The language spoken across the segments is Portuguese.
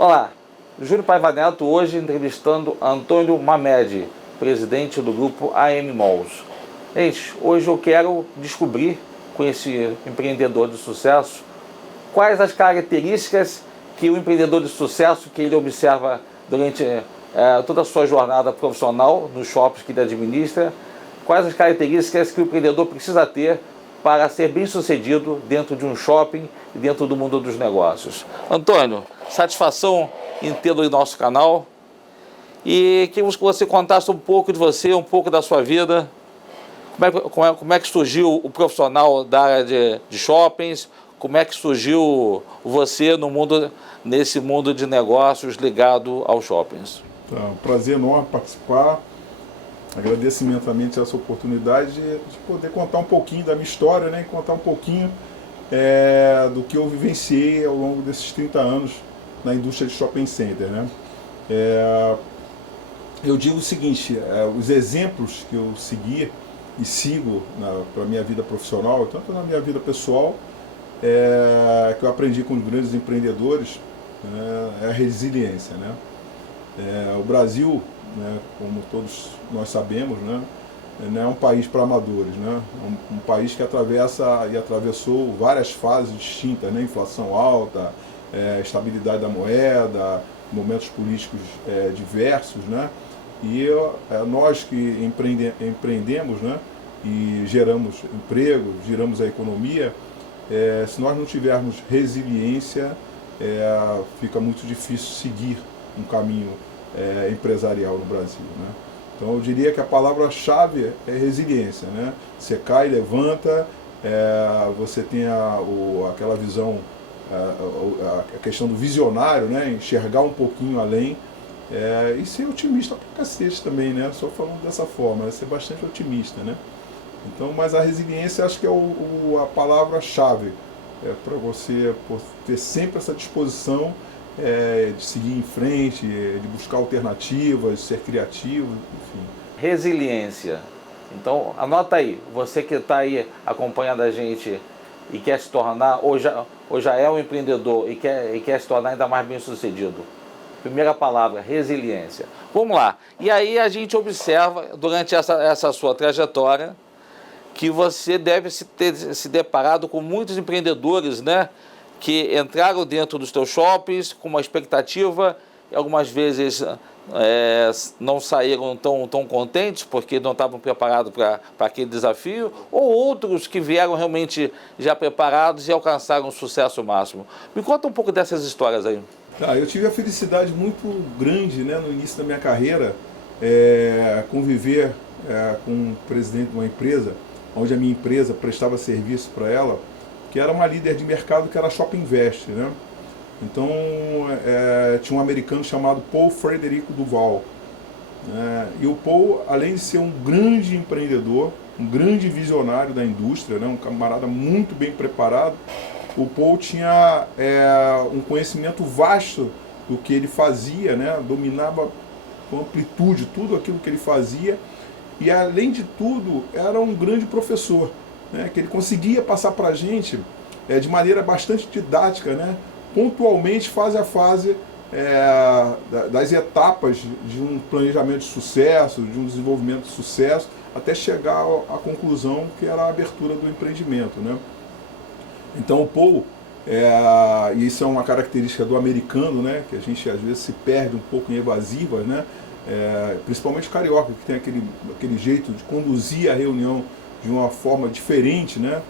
Olá, Júlio Paiva Neto hoje entrevistando Antônio Mamed, presidente do grupo AM Malls. Gente, hoje eu quero descobrir com esse empreendedor de sucesso quais as características que o empreendedor de sucesso que ele observa durante toda a sua jornada profissional nos shoppings que ele administra, quais as características que o empreendedor precisa ter para ser bem sucedido dentro de um shopping e dentro do mundo dos negócios. Antônio, satisfação em tê-lo em nosso canal e queríamos que você contasse um pouco de você, um pouco da sua vida, como é que surgiu o profissional da área de shoppings, como é que surgiu você nesse mundo de negócios ligado aos shoppings. Tá, um prazer enorme participar. Agradeço imensamente essa oportunidade de poder contar um pouquinho da minha história, né? E contar um pouquinho do que eu vivenciei ao longo desses 30 anos na indústria de shopping center, né? Eu digo o seguinte, os exemplos que eu segui e sigo para a minha vida profissional, tanto na minha vida pessoal, que eu aprendi com os grandes empreendedores, é a resiliência, né? O Brasil, né, como todos nós sabemos, né, não é um país para amadores, né? Um país que atravessa e atravessou várias fases distintas, né? Inflação alta, estabilidade da moeda, momentos políticos diversos, né? E nós que empreendemos, né, e geramos emprego, geramos a economia, se nós não tivermos resiliência, fica muito difícil seguir um caminho empresarial no Brasil, né? Então eu diria que a palavra-chave é resiliência, né? Você cai, levanta, você tem aquela visão, a questão do visionário, né? Enxergar um pouquinho além, e ser otimista pra cacete também, né? Só falando dessa forma, ser bastante otimista, né? Então, mas a resiliência acho que é a palavra-chave para você ter sempre essa disposição de seguir em frente, de buscar alternativas, de ser criativo, enfim. Resiliência. Então, anota aí, você que está aí acompanhando a gente e quer se tornar, ou já é um empreendedor e quer se tornar ainda mais bem sucedido. Primeira palavra, resiliência. Vamos lá. E aí a gente observa, durante essa sua trajetória, que você deve ter se deparado com muitos empreendedores, né, que entraram dentro dos teus shoppings com uma expectativa e algumas vezes não saíram tão contentes porque não estavam preparados para aquele desafio, ou outros que vieram realmente já preparados e alcançaram um sucesso máximo. Me conta um pouco dessas histórias aí. Eu tive a felicidade muito grande, né, no início da minha carreira, conviver com um presidente de uma empresa, onde a minha empresa prestava serviço para ela, que era uma líder de mercado, que era a Shopping Invest, né? Então, tinha um americano chamado Paul Frederico Duval. E o Paul, além de ser um grande empreendedor, um grande visionário da indústria, né? Um camarada muito bem preparado, o Paul tinha um conhecimento vasto do que ele fazia, né? Dominava com amplitude tudo aquilo que ele fazia, e além de tudo, era um grande professor, né, que ele conseguia passar para a gente de maneira bastante didática, né, pontualmente, fase a fase, das etapas de um planejamento de sucesso, de um desenvolvimento de sucesso, até chegar à conclusão que era a abertura do empreendimento, né. Então o Paul, e isso é uma característica do americano, né, que a gente às vezes se perde um pouco em evasivas, né, principalmente o carioca, que tem aquele jeito de conduzir a reunião de uma forma diferente, né?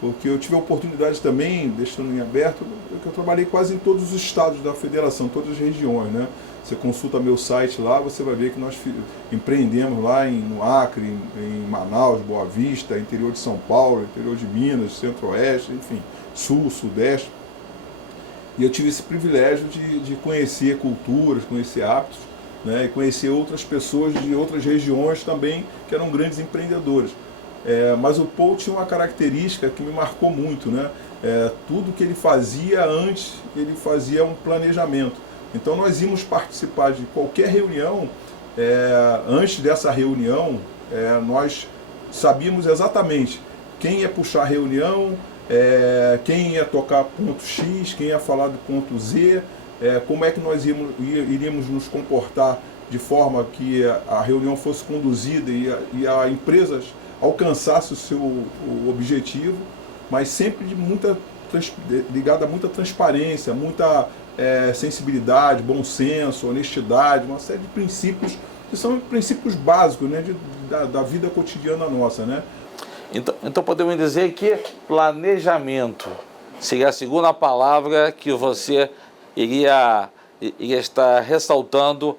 Porque eu tive a oportunidade também, deixando em aberto, que eu trabalhei quase em todos os estados da federação, todas as regiões, né? Você consulta meu site lá, você vai ver que nós empreendemos lá no Acre, em Manaus, Boa Vista, interior de São Paulo, interior de Minas, Centro-Oeste, enfim, Sul, Sudeste. E eu tive esse privilégio de conhecer culturas, conhecer hábitos, né? E conhecer outras pessoas de outras regiões também, que eram grandes empreendedores. Mas o Paul tinha uma característica que me marcou muito, né? Tudo que ele fazia antes, ele fazia um planejamento. Então nós íamos participar de qualquer reunião, antes dessa reunião, nós sabíamos exatamente quem ia puxar a reunião, quem ia tocar ponto X, quem ia falar do ponto Z, como é que nós iríamos nos comportar de forma que a reunião fosse conduzida e a empresa alcançasse o objetivo, mas sempre ligada a muita transparência, muita sensibilidade, bom senso, honestidade, uma série de princípios que são princípios básicos, né, da vida cotidiana nossa, né? Então podemos dizer que planejamento seria a segunda palavra que você iria estar ressaltando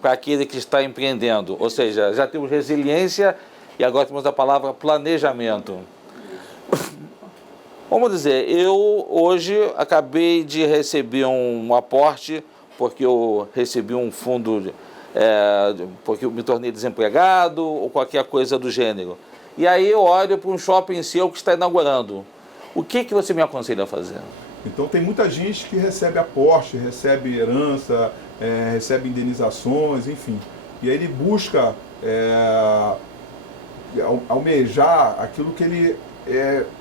para aquele que está empreendendo. Ou seja, já temos resiliência e agora temos a palavra planejamento. Vamos dizer, eu hoje acabei de receber um aporte, porque eu recebi um fundo, porque eu me tornei desempregado ou qualquer coisa do gênero. E aí eu olho para um shopping seu que está inaugurando. O que você me aconselha a fazer? Então tem muita gente que recebe aporte, recebe herança, recebe indenizações, enfim. E aí ele busca almejar aquilo que ele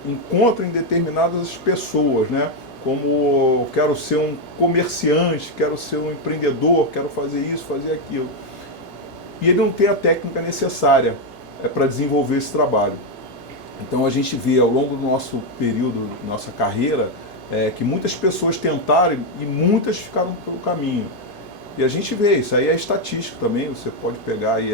encontra em determinadas pessoas, né? Como quero ser um comerciante, quero ser um empreendedor, quero fazer isso, fazer aquilo. E ele não tem a técnica necessária para desenvolver esse trabalho. Então a gente vê ao longo do nosso período, nossa carreira, que muitas pessoas tentaram e muitas ficaram pelo caminho. E a gente vê, isso aí é estatístico também, você pode pegar aí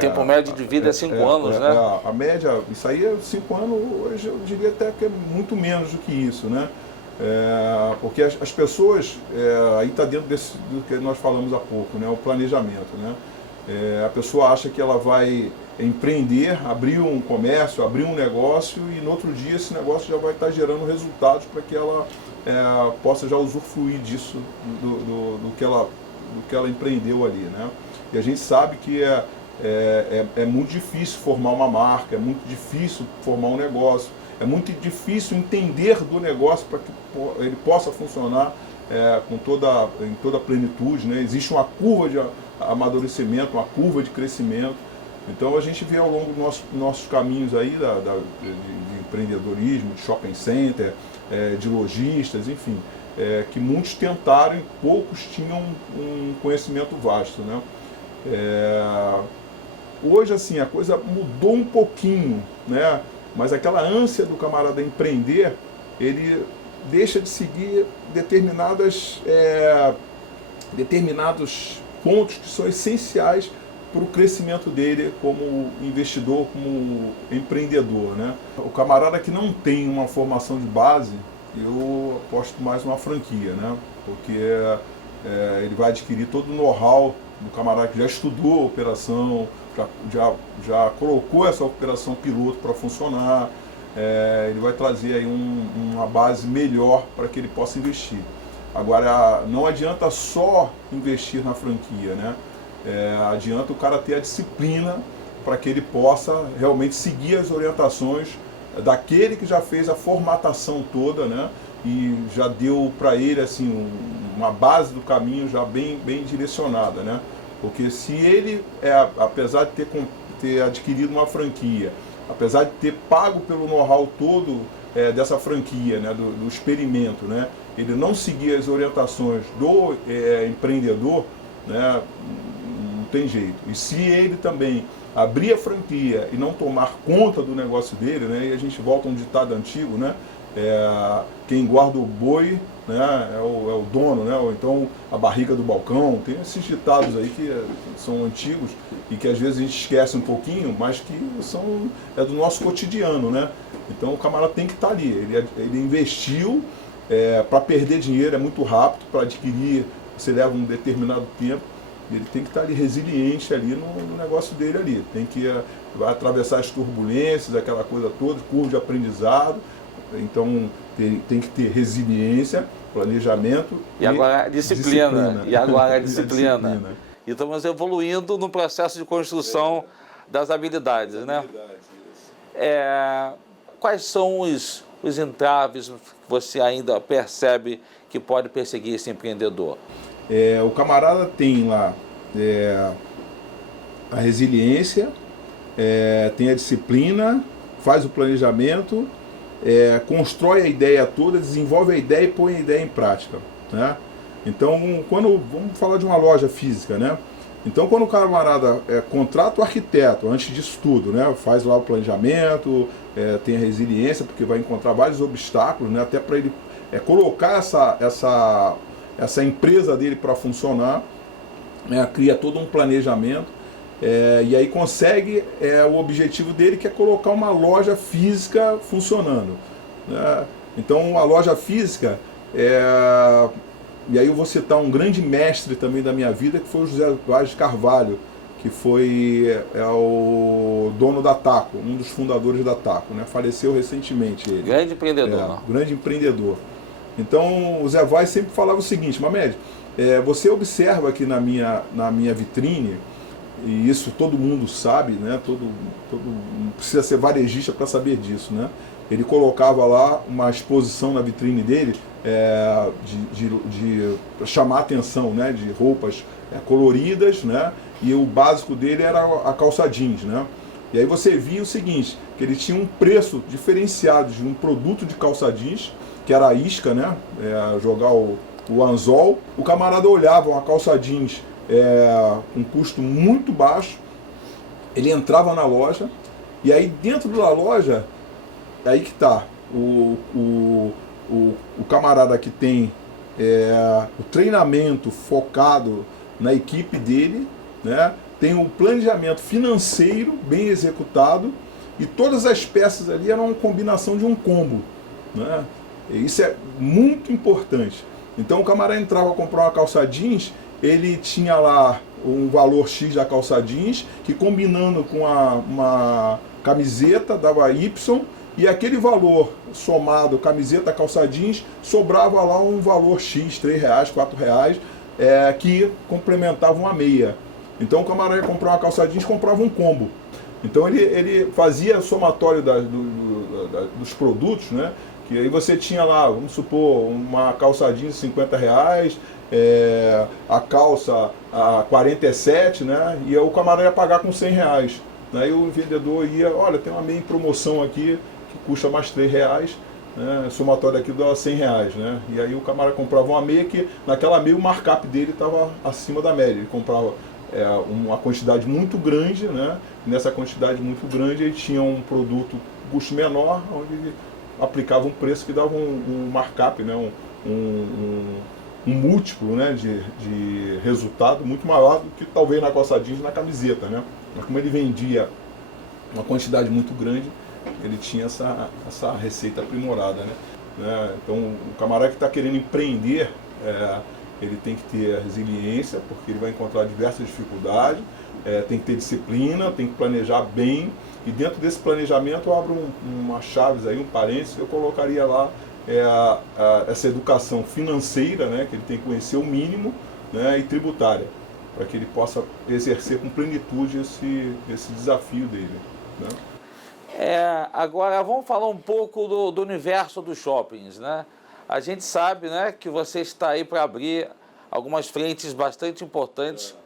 tempo médio de vida é 5 anos, né? A média, isso aí é 5 anos, hoje eu diria até que é muito menos do que isso, né? Porque as pessoas, aí está dentro do que nós falamos há pouco, né? O planejamento, né? A pessoa acha que ela vai empreender, abrir um comércio, abrir um negócio e no outro dia esse negócio já vai estar gerando resultados para que ela possa já usufruir disso, do que ela empreendeu ali, né? E a gente sabe que é muito difícil formar uma marca, é muito difícil formar um negócio, é muito difícil entender do negócio para que ele possa funcionar em toda a plenitude, né? Existe uma curva de amadurecimento, uma curva de crescimento. Então a gente vê ao longo dos nossos caminhos aí de empreendedorismo, de shopping center, de lojistas, enfim, que muitos tentaram e poucos tinham um conhecimento vasto, né? Hoje assim a coisa mudou um pouquinho, né? Mas aquela ânsia do camarada empreender, ele deixa de seguir determinados pontos que são essenciais para o crescimento dele como investidor, como empreendedor, né? O camarada que não tem uma formação de base, eu aposto mais uma franquia, né? Porque ele vai adquirir todo o know-how do camarada que já estudou a operação, já colocou essa operação piloto para funcionar, ele vai trazer aí uma base melhor para que ele possa investir. Agora, não adianta só investir na franquia, né? Adianta o cara ter a disciplina para que ele possa realmente seguir as orientações daquele que já fez a formatação toda, né? E já deu para ele assim uma base do caminho já bem direcionada, né? Porque se ele, apesar de ter adquirido uma franquia, apesar de ter pago pelo know-how todo dessa franquia, né? do experimento, né? Ele não seguir as orientações do empreendedor, né? Não tem jeito. E se ele também abrir a franquia e não tomar conta do negócio dele, né? E a gente volta a um ditado antigo, né? Quem guarda o boi, né? é o dono, né? Ou então a barriga do balcão. Tem esses ditados aí que são antigos e que às vezes a gente esquece um pouquinho, mas que é do nosso cotidiano, né? Então o camarada tem que estar ali. Ele investiu, para perder dinheiro é muito rápido, para adquirir você leva um determinado tempo. Ele tem que estar ali resiliente ali no negócio dele ali. Vai atravessar as turbulências, aquela coisa toda, curva de aprendizado. Então tem que ter resiliência, planejamento e agora disciplina. E agora a disciplina. E estamos evoluindo no processo de construção das habilidades, né? Quais são os entraves que você ainda percebe que pode perseguir esse empreendedor? O camarada tem lá a resiliência, tem a disciplina, faz o planejamento constrói a ideia toda, desenvolve a ideia e põe a ideia em prática, né? Então, vamos falar de uma loja física, né? Então, quando o camarada contrata o arquiteto, antes disso tudo, né, faz lá o planejamento, tem a resiliência, porque vai encontrar vários obstáculos, né, até para ele colocar essa empresa dele para funcionar, né, cria todo um planejamento, e aí consegue o objetivo dele, que é colocar uma loja física funcionando, né? Então, a loja física e aí eu vou citar um grande mestre também da minha vida, que foi o José Vaz de Carvalho, que foi o dono da Taco, um dos fundadores da Taco, né? Faleceu recentemente ele. Grande empreendedor. Grande empreendedor. Então o Zé Vaz sempre falava o seguinte: Mamed, você observa aqui na minha vitrine, e isso todo mundo sabe, né? Não precisa ser varejista para saber disso, né? Ele colocava lá uma exposição na vitrine dele para chamar a atenção, né, de roupas coloridas, né, e o básico dele era a calça jeans, né. E aí você via o seguinte, que ele tinha um preço diferenciado de um produto de calça jeans, que era a isca, né, jogar o anzol. O camarada olhava uma calça jeans com custo muito baixo, ele entrava na loja, e aí dentro da loja, aí que está o camarada que tem o treinamento focado na equipe dele, né? Tem um planejamento financeiro bem executado, e todas as peças ali eram uma combinação de um combo, né? E isso é muito importante. Então o camarada entrava a comprar uma calça jeans, ele tinha lá um valor X da calça jeans, que combinando com uma camiseta dava Y, e aquele valor somado, camiseta, calça jeans, sobrava lá um valor X, R$3, R$4, que complementava uma meia. Então o camarada ia comprar uma calça jeans, comprava um combo. Então ele fazia somatório dos produtos, né? Que aí você tinha lá, vamos supor, uma calça jeans R$50, a calça a 47, né? E o camarada ia pagar com R$100. Aí o vendedor ia, olha, tem uma meia em promoção aqui, que custa mais R$3, né? Somatório aqui dá R$100, né? E aí o camarada comprava uma meia que, naquela meia, o markup dele estava acima da média. Ele comprava uma quantidade muito grande, né? E nessa quantidade muito grande ele tinha um produto custo menor, onde ele aplicava um preço que dava um markup, né? Um múltiplo, né? de resultado muito maior do que talvez na calça jeans e na camiseta, né? Mas como ele vendia uma quantidade muito grande, ele tinha essa receita aprimorada, né? Então, o camarada que está querendo empreender, ele tem que ter resiliência, porque ele vai encontrar diversas dificuldades, tem que ter disciplina, tem que planejar bem, e dentro desse planejamento eu abro uma chaves aí, um parênteses, eu colocaria lá essa educação financeira, né, que ele tem que conhecer o mínimo, né, e tributária, para que ele possa exercer com plenitude esse desafio dele, né? Agora vamos falar um pouco do universo dos shoppings, né? A gente sabe, né, que você está aí para abrir algumas frentes bastante importantes,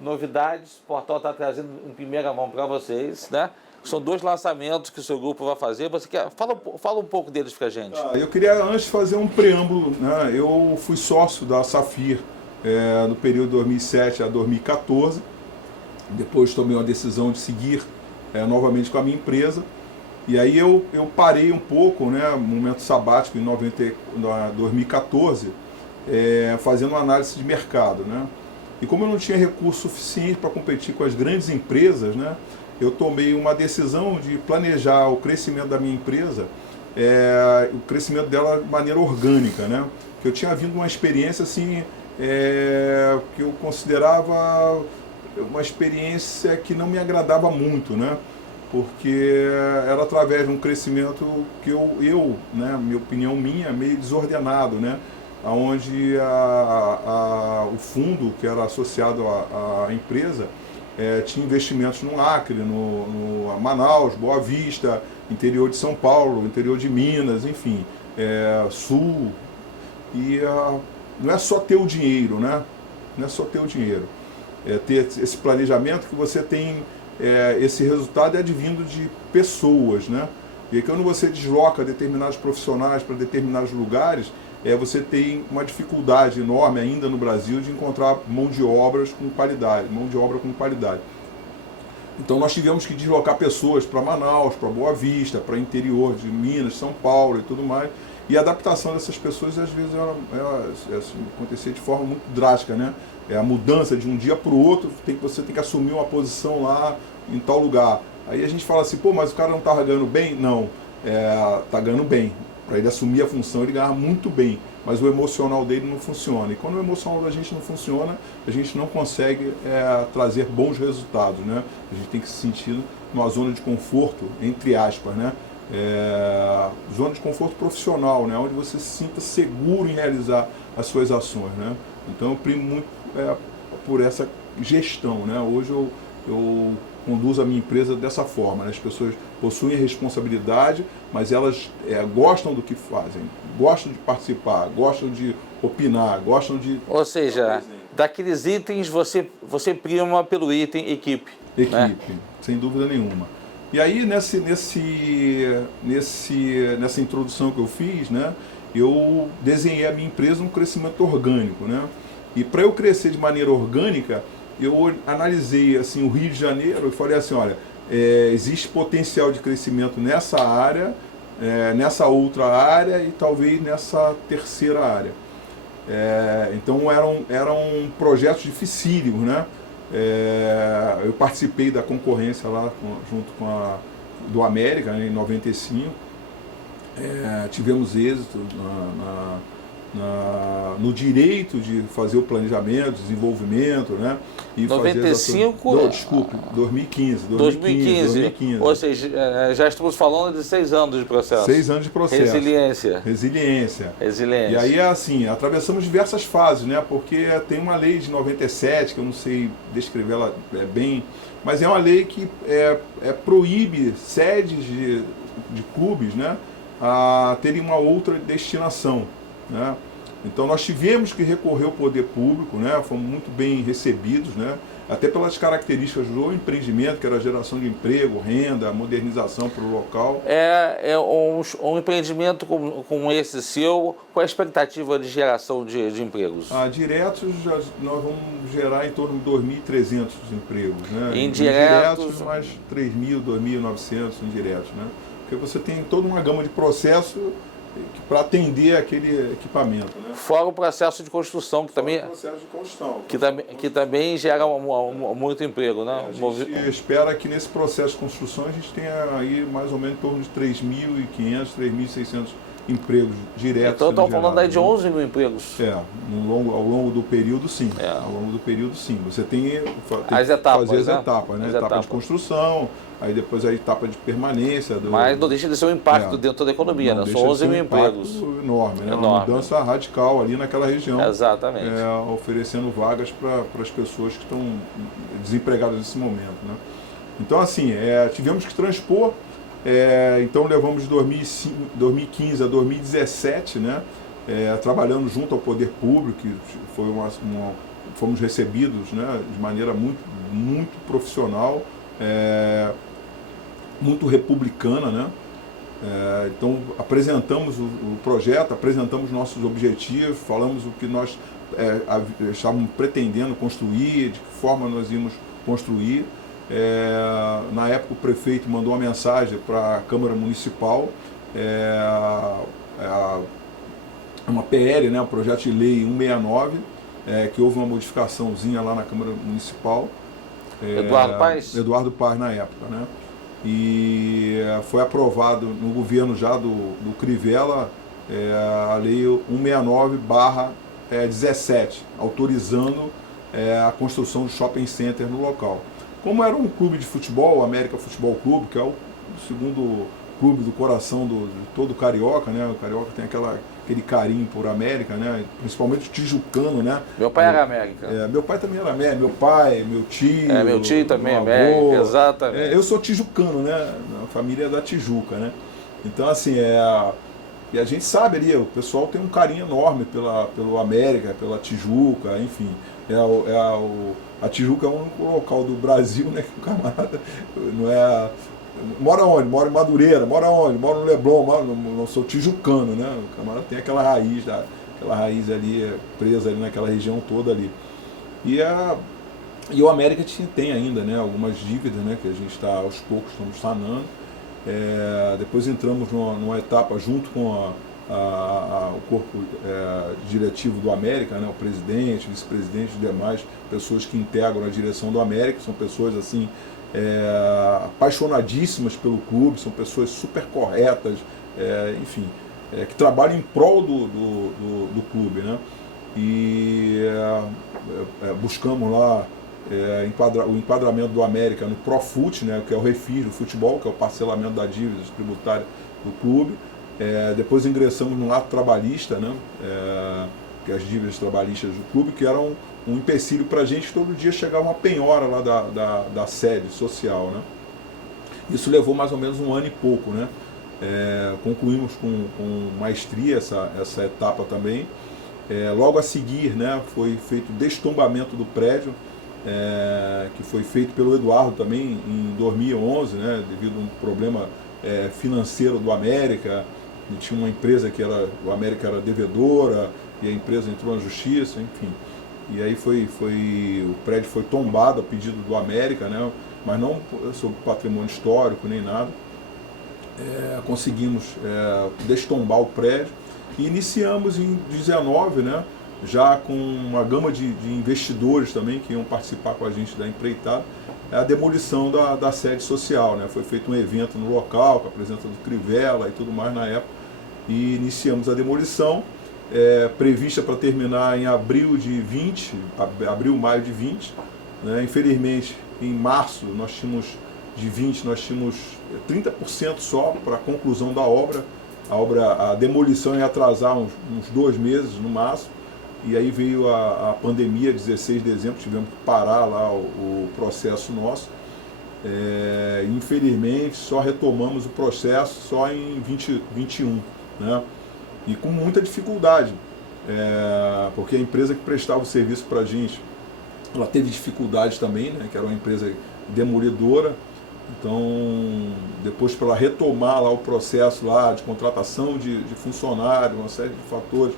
novidades, o portal está trazendo em primeira mão para vocês, né? São 2 lançamentos que o seu grupo vai fazer. Você fala um pouco deles para a gente. Eu queria antes fazer um preâmbulo, né? Eu fui sócio da Safir no período 2007 a 2014. Depois tomei uma decisão de seguir novamente com a minha empresa. E aí eu parei um pouco, né, um momento sabático em 2014, fazendo uma análise de mercado, né? E como eu não tinha recurso suficiente para competir com as grandes empresas, né, eu tomei uma decisão de planejar o crescimento da minha empresa, o crescimento dela de maneira orgânica, né? Que eu tinha vindo uma experiência assim, que eu considerava uma experiência que não me agradava muito, né? Porque era através de um crescimento que eu, né, minha opinião minha, meio desordenado, né? Onde o fundo que era associado à empresa tinha investimentos no Acre, no Manaus, Boa Vista, interior de São Paulo, interior de Minas, enfim, Sul. E não é só ter o dinheiro, né? Não é só ter o dinheiro. É ter esse planejamento que você tem, esse resultado é advindo de pessoas, né? E aí, quando você desloca determinados profissionais para determinados lugares, você tem uma dificuldade enorme ainda no Brasil de encontrar mão de obra com qualidade. Então nós tivemos que deslocar pessoas para Manaus, para Boa Vista, para interior de Minas, São Paulo e tudo mais. E a adaptação dessas pessoas, às vezes, assim, acontecia de forma muito drástica, né? A mudança de um dia para o outro, você tem que assumir uma posição lá em tal lugar. Aí a gente fala assim, pô, mas o cara não está ganhando bem? Não, está ganhando bem. Para ele assumir a função, ele ganha muito bem, mas o emocional dele não funciona. E quando o emocional da gente não funciona, a gente não consegue trazer bons resultados, né? A gente tem que se sentir numa zona de conforto, entre aspas, né? Zona de conforto profissional, né? Onde você se sinta seguro em realizar as suas ações, né? Então eu primo muito por essa gestão, né? Hoje eu conduzo a minha empresa dessa forma, né? As pessoas possuem responsabilidade, mas elas gostam do que fazem, gostam de participar, gostam de opinar, gostam de... Ou seja, daqueles itens você prima pelo item equipe. Equipe, né? Sem dúvida nenhuma. E aí, nessa introdução que eu fiz, né, eu desenhei a minha empresa num crescimento orgânico, né? E para eu crescer de maneira orgânica, eu analisei assim, o Rio de Janeiro e falei assim, olha, existe potencial de crescimento nessa área, nessa outra área e talvez nessa terceira área. Então eram projetos dificílimos, né? Eu participei da concorrência lá junto com a do América, né, em 95. Tivemos êxito no direito de fazer o planejamento, desenvolvimento, né? E 95? Não, desculpe, 2015. Ou seja, já estamos falando de 6 anos de processo. 6 anos de processo. Resiliência. E aí, assim, atravessamos diversas fases, né? Porque tem uma lei de 97, que eu não sei descrevê-la bem, mas é uma lei que proíbe sedes de clubes, né, a terem uma outra destinação, né? Então nós tivemos que recorrer ao poder público, né? Fomos muito bem recebidos, né? Até pelas características do empreendimento, que era a geração de emprego, renda, modernização para o local. Um empreendimento como esse seu, qual é a expectativa de geração de empregos? Diretos, nós vamos gerar em torno de 2.300 empregos, né? Indiretos, mais 3.000, 2.900 indiretos, né? Porque você tem toda uma gama de processo para atender aquele equipamento, né? Fora o processo de construção, que também gera muito emprego, né? A gente espera que nesse processo de construção a gente tenha aí mais ou menos em torno de 3.500, 3.600 empregos diretos. Então estamos falando aí de 11 mil empregos. Ao longo do período, sim. Ao longo do período, sim. Você tem que fazer as etapas, né? Etapa de construção, aí depois a etapa de permanência. Mas não deixa de ser um impacto dentro da economia, né? São 11 mil empregos. Enorme, né? Uma mudança radical ali naquela região. Exatamente. Oferecendo vagas para as pessoas que estão desempregadas nesse momento, né? Então, assim, tivemos que transpor. Então levamos de 2015 a 2017, né, trabalhando junto ao poder público, que foi fomos recebidos, né, de maneira muito, muito profissional, muito republicana, né? Então apresentamos o projeto, apresentamos nossos objetivos, falamos o que nós estávamos pretendendo construir, de que forma nós íamos construir. Na época o prefeito mandou uma mensagem para a Câmara Municipal, uma PL, né, o projeto de lei 169, que houve uma modificaçãozinha lá na Câmara Municipal. Eduardo Paes? Eduardo Paes na época, né? E foi aprovado no governo já do Crivella a lei 169/17, autorizando a construção de shopping center no local. Como era um clube de futebol, o América Futebol Clube, que é o segundo clube do coração de todo carioca, né? O carioca tem aquele carinho por América, né? Principalmente o tijucano, né? Meu pai era América. Meu pai também era América. Meu pai, meu tio. Meu tio também é América, exatamente. Eu sou tijucano, né? A família é da Tijuca, né? Então, assim, e a gente sabe ali, o pessoal tem um carinho enorme pelo América, pela Tijuca, enfim. A Tijuca é um local do Brasil, né, que o camarada Mora onde? Mora em Madureira. Mora onde? Mora no Leblon. Não sou tijucano, né? O camarada tem aquela raiz ali presa ali naquela região toda ali. E o América tem ainda, né, algumas dívidas, né, que a gente está aos poucos estamos sanando. Depois entramos numa etapa junto com o corpo diretivo do América, né, o presidente, o vice-presidente e demais pessoas que integram a direção do América. São pessoas assim apaixonadíssimas pelo clube, são pessoas super corretas, enfim, que trabalham em prol do clube, né? E buscamos lá o enquadramento do América no Profut, né, que é o refis do futebol, que é o parcelamento da dívida tributária do clube. Depois ingressamos no ato trabalhista, né, que é as dívidas trabalhistas do clube, que eram um empecilho para a gente. Todo dia chegava uma penhora lá da sede social, né. Isso levou mais ou menos um ano e pouco, né. Concluímos com maestria essa etapa também. Logo a seguir, né, foi feito o destombamento do prédio, que foi feito pelo Eduardo também em 2011, né, devido a um problema financeiro do América. E tinha uma empresa o América era devedora, e a empresa entrou na justiça, enfim. E aí o prédio foi tombado a pedido do América, né, mas não sobre patrimônio histórico nem nada. Conseguimos destombar o prédio e iniciamos em 2019, né, já com uma gama de investidores também que iam participar com a gente da empreitada, a demolição da sede social, né. Foi feito um evento no local, com a presença do Crivella e tudo mais na época, e iniciamos a demolição, prevista para terminar em abril, maio de 20. Né. Infelizmente, em março, nós tínhamos 30% só para a conclusão da obra. A demolição ia atrasar uns 2 meses no máximo. E aí veio a pandemia, 16 de dezembro, tivemos que parar lá o processo nosso. Infelizmente, só retomamos o processo só em 2021, né? E com muita dificuldade, porque a empresa que prestava o serviço para a gente, ela teve dificuldades também, né? Que era uma empresa demolidora. Então, depois para ela retomar lá o processo lá de contratação de funcionários, uma série de fatores,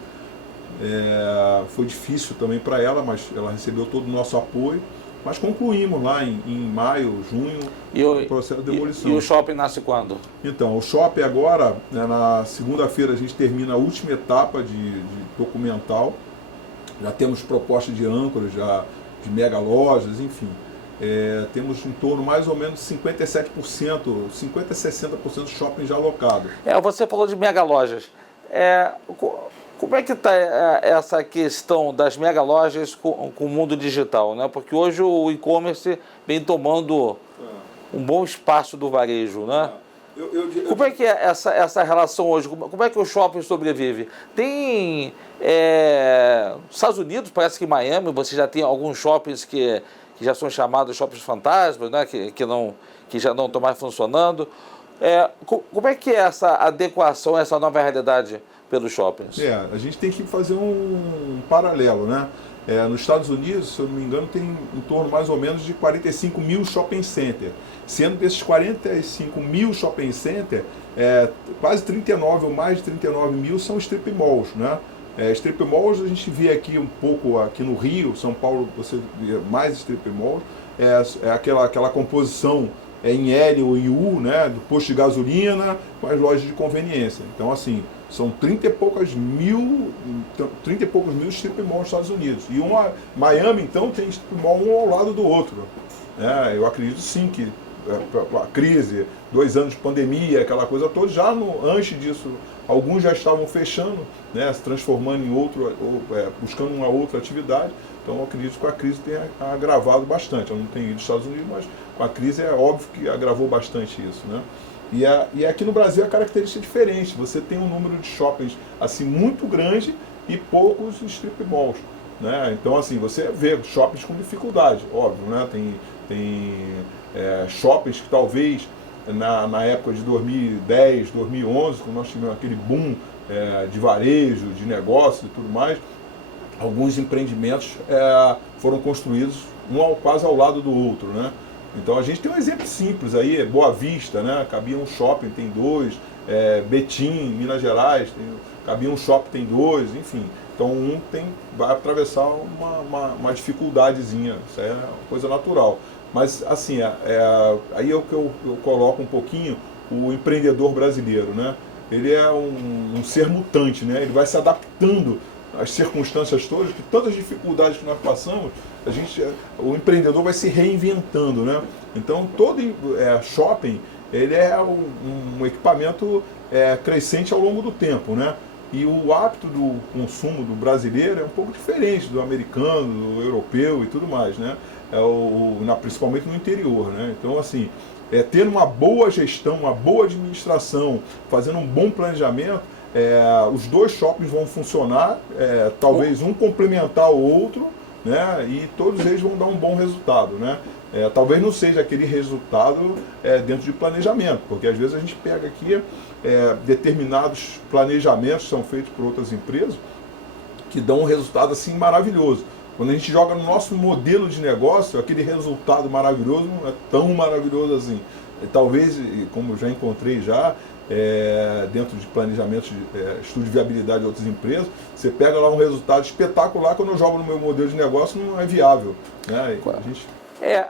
foi difícil também para ela, mas ela recebeu todo o nosso apoio. Mas concluímos lá em maio, junho, o processo de demolição. E o shopping nasce quando? Então, o shopping agora, né, na segunda-feira a gente termina a última etapa de documental. Já temos proposta de âncoras, já de mega lojas, enfim. Temos em torno mais ou menos 57%, 50% a 60% de shopping já alocado. Você falou de mega lojas. Como é que está essa questão das mega lojas com o mundo digital, né? Porque hoje o e-commerce vem tomando um bom espaço do varejo, né? Como é que é essa relação hoje? Como é que o shopping sobrevive? Tem Estados Unidos, parece que em Miami, você já tem alguns shoppings que já são chamados shoppings fantasmas, né? que já não estão mais funcionando. Como é que é essa adequação, essa nova realidade pelos shoppings? A gente tem que fazer um paralelo, né? Nos Estados Unidos, se eu não me engano, tem em torno mais ou menos de 45 mil shopping center. Sendo que esses 45 mil shopping center, quase 39 ou mais de 39 mil são strip malls, né? Strip malls a gente vê aqui um pouco, aqui no Rio, São Paulo, você vê mais strip malls, aquela composição em L ou em U, né, do posto de gasolina com as lojas de conveniência. Então, assim, são 30 e poucos mil strip malls nos Estados Unidos. E Miami, então, tem strip mall um ao lado do outro. Eu acredito sim que a crise, 2 anos de pandemia, aquela coisa toda, antes disso, alguns já estavam fechando, né, se transformando em buscando uma outra atividade. Então, eu acredito que a crise tenha agravado bastante. Eu não tenho ido aos Estados Unidos, mas com a crise é óbvio que agravou bastante isso, né? E aqui no Brasil a característica é diferente. Você tem um número de shoppings assim muito grande e poucos strip malls, né? Então, assim, você vê shoppings com dificuldade, óbvio, né? Tem shoppings que talvez na época de 2010, 2011, quando nós tivemos aquele boom de varejo, de negócio e tudo mais, alguns empreendimentos foram construídos quase ao lado do outro, né? Então a gente tem um exemplo simples aí, Boa Vista, né? Cabia um shopping, tem 2, Betim, Minas Gerais, cabia um shopping, tem 2, enfim. Então vai atravessar uma dificuldadezinha, isso é uma coisa natural. Mas assim, aí é o que eu coloco um pouquinho o empreendedor brasileiro, né? Ele é um ser mutante, né? Ele vai se adaptando às circunstâncias todas, que tantas dificuldades que nós passamos, o empreendedor vai se reinventando, né? Então todo shopping ele é um equipamento crescente ao longo do tempo, né? E o hábito do consumo do brasileiro é um pouco diferente do americano, do europeu e tudo mais, né? Principalmente no interior, né? Então, assim, ter uma boa gestão, uma boa administração, fazendo um bom planejamento, os 2 shoppings vão funcionar, talvez um complementar o outro, né? E todos eles vão dar um bom resultado, né? Talvez não seja aquele resultado dentro de planejamento, porque às vezes a gente pega aqui determinados planejamentos que são feitos por outras empresas que dão um resultado assim maravilhoso. Quando a gente joga no nosso modelo de negócio, aquele resultado maravilhoso não é tão maravilhoso assim. Talvez, como eu já encontrei dentro de planejamentos, estudo de viabilidade de outras empresas, você pega lá um resultado espetacular, quando eu jogo no meu modelo de negócio não é viável, né?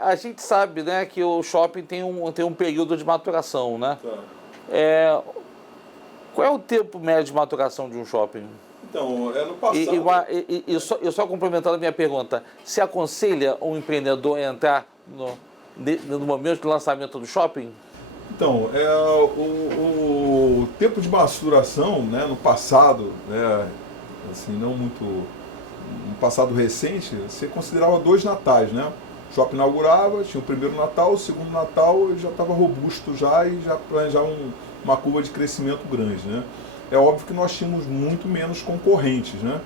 A gente sabe, né, que o shopping tem um período de maturação, né? Tá. Qual é o tempo médio de maturação de um shopping? Então, no passado... E só complementando a minha pergunta, se aconselha um empreendedor a entrar no momento do lançamento do shopping? Então, o tempo de maturação, né, no passado, né, assim, não muito... no passado recente, você considerava 2 natais, né? O shopping inaugurava, tinha o primeiro Natal, o segundo Natal já estava robusto já e já planejava uma curva de crescimento grande, né? É óbvio que nós tínhamos muito menos concorrentes, né?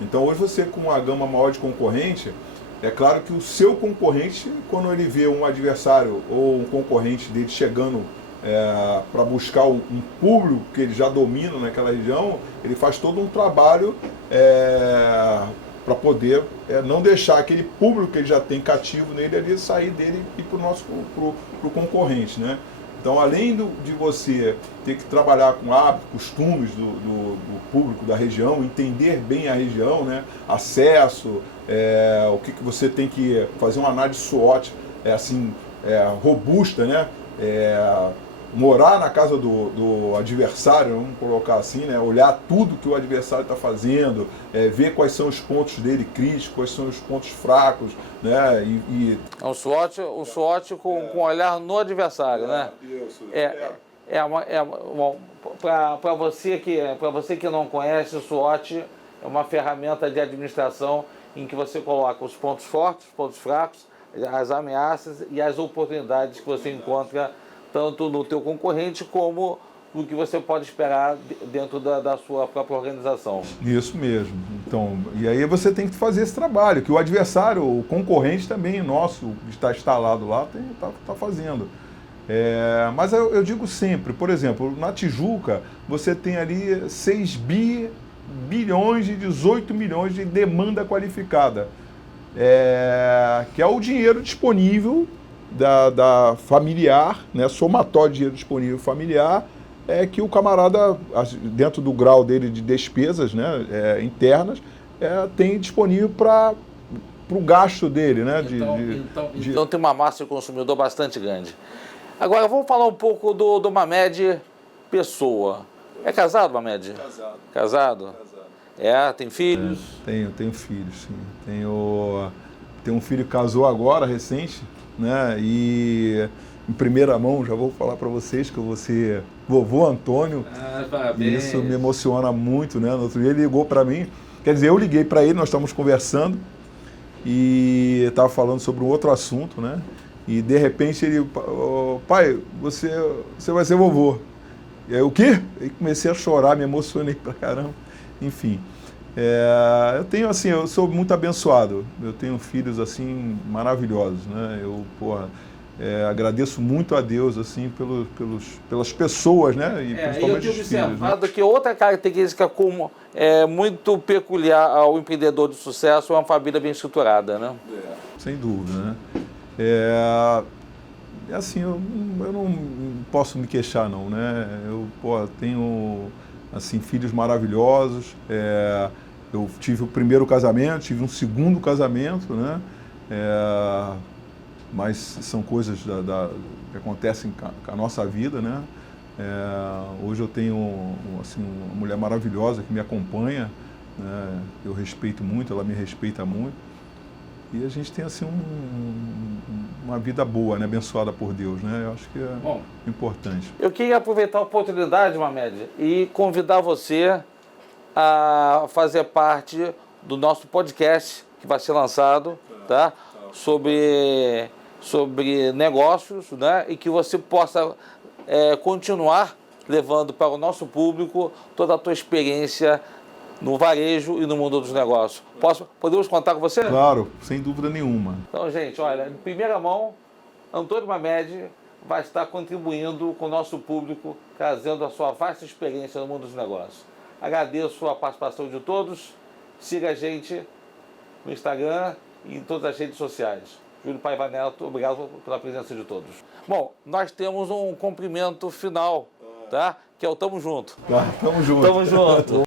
Então hoje você com uma gama maior de concorrente, é claro que o seu concorrente, quando ele vê um adversário ou um concorrente dele chegando para buscar um público que ele já domina naquela região, ele faz todo um trabalho para poder não deixar aquele público que ele já tem cativo nele ali sair dele e para o concorrente, né? Então, além de você ter que trabalhar com hábitos, costumes do público da região, entender bem a região, né? Acesso, o que você tem que fazer uma análise SWOT robusta, né? Morar na casa do adversário, vamos colocar assim, né? Olhar tudo que o adversário está fazendo, ver quais são os pontos dele críticos, quais são os pontos fracos, né? Um SWOT com olhar no adversário, né? Isso. Para você que não conhece, o SWOT é uma ferramenta de administração em que você coloca os pontos fortes, os pontos fracos, as ameaças e as oportunidades que você encontra tanto no teu concorrente como no que você pode esperar dentro da sua própria organização. Isso mesmo. Então, e aí você tem que fazer esse trabalho, que o adversário, o concorrente também nosso, que está instalado lá, está fazendo. Mas eu digo sempre, por exemplo, na Tijuca, você tem ali 6 bilhões e 18 milhões de demanda qualificada, que é o dinheiro disponível da familiar, né, somatório de dinheiro disponível familiar, que o camarada, dentro do grau dele de despesas, né, internas, tem disponível para o gasto dele, né? Então tem uma massa de consumidor bastante grande. Agora vamos falar um pouco do Mamed pessoa. É casado, Mamed? Casado? Tem filhos? Tenho filhos, sim. Tenho um filho que casou agora, recente, né? E em primeira mão já vou falar para vocês que eu vou ser vovô Antônio. Parabéns. Isso me emociona muito, né? No outro dia ele ligou para mim, quer dizer, eu liguei para ele, nós estávamos conversando e estava falando sobre um outro assunto, né? E de repente ele, pai, você vai ser vovô. E aí, o quê? E comecei a chorar, me emocionei pra caramba. Enfim, eu sou muito abençoado. Eu tenho filhos assim maravilhosos, né? Agradeço muito a Deus assim pelas pessoas, né? E principalmente os filhos. Né? Que outra característica muito peculiar ao empreendedor de sucesso é uma família bem estruturada, né? Sem dúvida, né? É assim, eu não posso me queixar não, né? Eu tenho assim, filhos maravilhosos, eu tive o primeiro casamento, tive um segundo casamento, né? Mas são coisas que acontecem com a nossa vida, né? Hoje eu tenho assim, uma mulher maravilhosa que me acompanha, né? Eu respeito muito, ela me respeita muito. E a gente tem assim uma vida boa, né? Abençoada por Deus, né? Eu acho que é importante. Eu queria aproveitar a oportunidade, Mamed, e convidar você a fazer parte do nosso podcast que vai ser lançado, tá? Sobre negócios, né? E que você possa continuar levando para o nosso público toda a tua experiência no varejo e no mundo dos negócios. Podemos contar com você? Claro, sem dúvida nenhuma. Então, gente, olha, em primeira mão, Antônio Mamed vai estar contribuindo com o nosso público, trazendo a sua vasta experiência no mundo dos negócios. Agradeço a participação de todos. Siga a gente no Instagram e em todas as redes sociais. Júlio Paiva Neto, obrigado pela presença de todos. Bom, nós temos um cumprimento final, tá? Que é o Tamo Junto. Tá, tamo junto. Tamo junto.